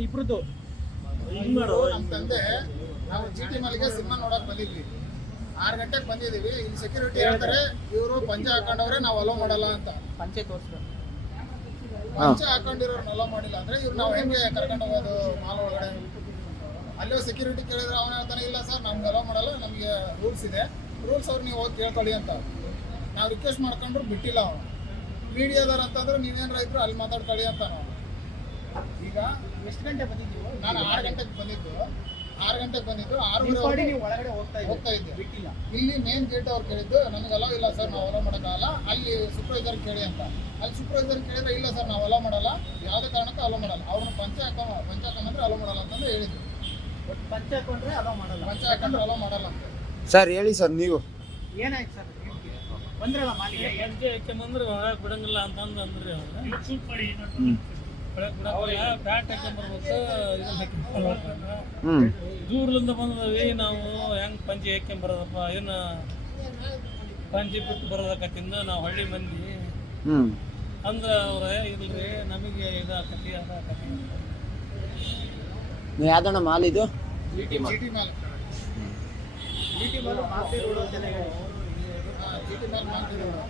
ಇಬ್ರದ್ದು ನಮ್ಮ ತಂದೆ ನಾವು GT ಮಾಲ್ಗೆ ಸಿನಿಮಾ ನೋಡಕ್ ಬಂದಿದ್ವಿ. 6 ಗಂಟೆಗೆ ಬಂದಿದ್ದೀವಿ. ಇಲ್ಲಿ ಸೆಕ್ಯೂರಿಟಿ ಹೇಳ್ತಾರೆ ಇವರು ಪಂಚೆ ಹಾಕೊಂಡವ್ರೆ ನಾವು ಅಲೋ ಮಾಡಲ್ಲ ಅಂತ. ಪಂಚೆ ತೋರಿಸ್ರು. ಪಂಚೆ ಹಾಕೊಂಡಿರೋರ್ನ ಅಲೋ ಮಾಡಿಲ್ಲ ಅಂದ್ರೆ ಇವ್ರು ನಾವು ಹೆಂಗೆ ಕರ್ಕೊಂಡು ಹೋಗೋದು ಮಾಲ್ ಒಳಗಡೆ? ಅಲ್ಲೇ ಸೆಕ್ಯೂರಿಟಿ ಕೇಳಿದ್ರೆ ಅವನ ಹೇಳ್ತಾನೆ ಇಲ್ಲ ಸರ್ ನಮ್ಗೆ ಅಲೋ ಮಾಡಲ್ಲ, ನಮಗೆ ರೂಲ್ಸ್ ಇದೆ, ರೂಲ್ಸ್ ಅವ್ರು ನೀವು ಹೋಗಿ ಕೇಳ್ಕೊಳ್ಳಿ ಅಂತ. ನಾವು ರಿಕ್ವೆಸ್ಟ್ ಮಾಡ್ಕೊಂಡ್ರು ಬಿಟ್ಟಿಲ್ಲ ಅವನು. ಮೀಡಿಯಾದವ್ರು ಅಂತಂದ್ರೆ ನೀವೇನು ರೈತರು ಅಲ್ಲಿ ಮಾತಾಡ್ಕೊಳ್ಳಿ ಅಂತ ನಾವು. ಈಗ ಎಷ್ಟು ಗಂಟೆ ಬಂದಿದ್ದೀವಿ? ನಾನು 6 ಗಂಟೆಗೆ ಬಂದಿದ್ದು. 6 ಗಂಟೆಗೆ ಬಂದಿದ್ದು 6 ನೀವು ಒಳಗಡೆ ಹೋಗ್ತಾ ಇದ್ದೆ ಬಿಟ್ಟಿಲ್ಲ. ಇಲ್ಲಿ ಮೇನ್ ಗೇಟ್ ಅವ್ರು ಕೇಳಿದ್ದು ನಮಗೆ ಅಲೋ ಇಲ್ಲ ಸರ್, ನಾವು ಅಲೋ ಮಾಡೋಕ್ಕಾಗಲ್ಲ, ಅಲ್ಲಿ ಸೂಪರ್ವೈಸರ್ ಕೇಳಿ ಅಂತ. ಅಲ್ಲಿ ಸೂಪರ್ವೈಸರ್ ಕೇಳಿದ್ರೆ ಇಲ್ಲ ಸರ್ ನಾವು ಅಲೋ ಮಾಡಲ್ಲ, ಯಾವುದೇ ಕಾರಣಕ್ಕೂ ಅಲೋ ಮಾಡಲ್ಲ, ಅವ್ರನ್ನ ಪಂಚೆ ಹಾಕೊಂಡ್ರೆ ಅಲೋ ಮಾಡಲ್ಲ ಅಂತಂದ್ರೆ ಹೇಳಿದ್ರು. ಬಟ್ ಪಂಚೆ ಹಾಕೊಂಡ್ರೆ ಅಲೋ ಮಾಡಲ್ಲ, ಪಂಚೆ ಹಾಕೊಂಡ್ರೆ ಅಲೋ ಮಾಡಲ್ಲ ಅಂತ. ಸರ್ ಹೇಳಿ ಸರ್, ನೀವು ಏನಾಯ್ತು ಸರ್? ಬಂದ್ರಲ್ಲ ಮಾಲಿಗೆ ಪಂಚೆ ಹಾಕ್ಯಂಬಂದ್ರೆ ಒಳಗೆ ಬಿಡಂಗಿಲ್ಲ ಅಂತಂದು ಅಂದ್ರೆ ಪ್ಯಾಟ್ ಹಾಕ್ಯಂಬರ್ಬೇಕು, ದೂರದಿಂದ ಬಂದವಿ ನಾವು ಹೆಂಗೆ ಪಂಚೆ ಹಾಕ್ಯಂಬರೋದಪ್ಪ, ಏನು ಪಂಚೆ ಬಿಟ್ಟು ಬರೋದಕ್ಕತ್ತಿಂದ ನಾವು ಹಳ್ಳಿ ಮಂದಿ ಅಂದ್ರೆ ಅವ್ರೆ ಇಲ್ರಿ ನಮಗೆ ಇದಾಕತಿ ಅದಾಕತಿ. ಯಾವ್ದಣ್ಣ ಮಾಲ್ ಇದು? GT mall. GT mall Masti road ಅಂತಾನೆ ಹೇಳಿ. GT ಮಾಲ್ ಮಾಡ್ತಿರೋದು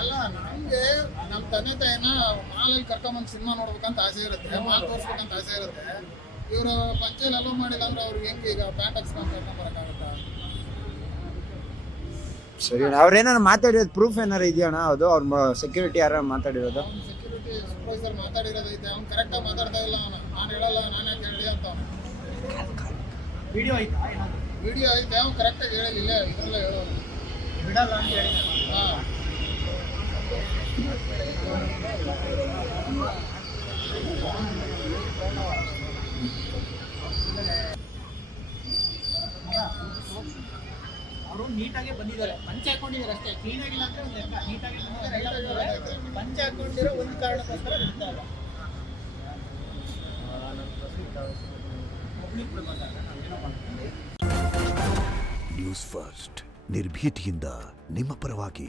ಅಲ್ಲ. ನಮಗೆ ನಮ್ಮ ತಂದೆ ತಾಯಿನ ಮಾಲಲ್ಲಿ ಕರ್ಕೊಂಬಂದು ಸಿನಿಮಾ ನೋಡ್ಬೇಕಂತ ಆಸೆ ಇರುತ್ತೆ, ಮಾಲ್ ತೋರಿಸ್ಬೇಕಂತ ಆಸೆ ಇರುತ್ತೆ. ಇವರು ಪಂಚೆಯಲ್ಲಿ ಅಲೋ ಮಾಡಿಲ್ಲ ಅಂದ್ರೆ ಅವ್ರಿಗೆ ಹೆಂಗೆ ಈಗ ಪ್ಯಾಂಟ್ ಹಾಕ್ಸ್ಕೊಂಡು ಕರ್ಕೊಂಬರಕ್ಕಾಗುತ್ತಾ? ಸರಿ, ಅವ್ರೇನಾರು ಮಾತಾಡಿರೋದು ಪ್ರೂಫ್ ಏನಾರು ಇದೆಯಣ್ಣ? ಅದು ಅವ್ರ ಸೆಕ್ಯೂರಿಟಿ ಯಾರು ಮಾತಾಡಿರೋದು? ಅವ್ನು ಸೆಕ್ಯೂರಿಟಿ ಸೂಪರ್ವೈಸರ್ ಮಾತಾಡಿರೋದೈತೆ, ಅವ್ನು ಕರೆಕ್ಟಾಗಿ ಮಾತಾಡ್ತಾ ಇಲ್ಲ. ನಾನು ಹೇಳಲ್ಲ, ನಾನು ಯಾಕೆ ಹೇಳಿ ಅಂತ. ವಿಡಿಯೋ ಆಯ್ತಾ ಏನಾದ್ರು? ವಿಡಿಯೋ ಐತೆ, ಅವ್ನು ಕರೆಕ್ಟಾಗಿ ಹೇಳಿಲ್ಲ, ಇದರಲ್ಲೇ ಹೇಳೋದು ಬಿಡಲ್ಲ ಅಂತ ಹೇಳಿ. ಹಾಂ. ಅವರು ನೀಟಾಗೆ ಬಂದಿದ್ದಾರೆ, ಪಂಚೆ ಹಾಕೊಂಡಿದ್ದಾರೆ ಅಷ್ಟೇ, ಕ್ಲೀನ್ ಆಗಿಲ್ಲ ಅಂದ್ರೆ ಒಂದು ಲೆಕ್ಕ. ನೀಟಾಗಿ ಬಂದಿದ್ದಾರೆ, ಎಲ್ಲ ಬಂದಿದ್ದಾರೆ. ಪಂಚೆ ಹಾಕೊಂಡಿರೋ ಒಂದು ಕಾರಣಕ್ಕೋಸ್ಕರ ಬಿಡ್ತಾ ಇಲ್ಲ. ನ್ಯೂಸ್ ಫಸ್ಟ್ ನಿರ್ಭೀತಿಯಿಂದ ನಿಮ್ಮ ಪರವಾಗಿ.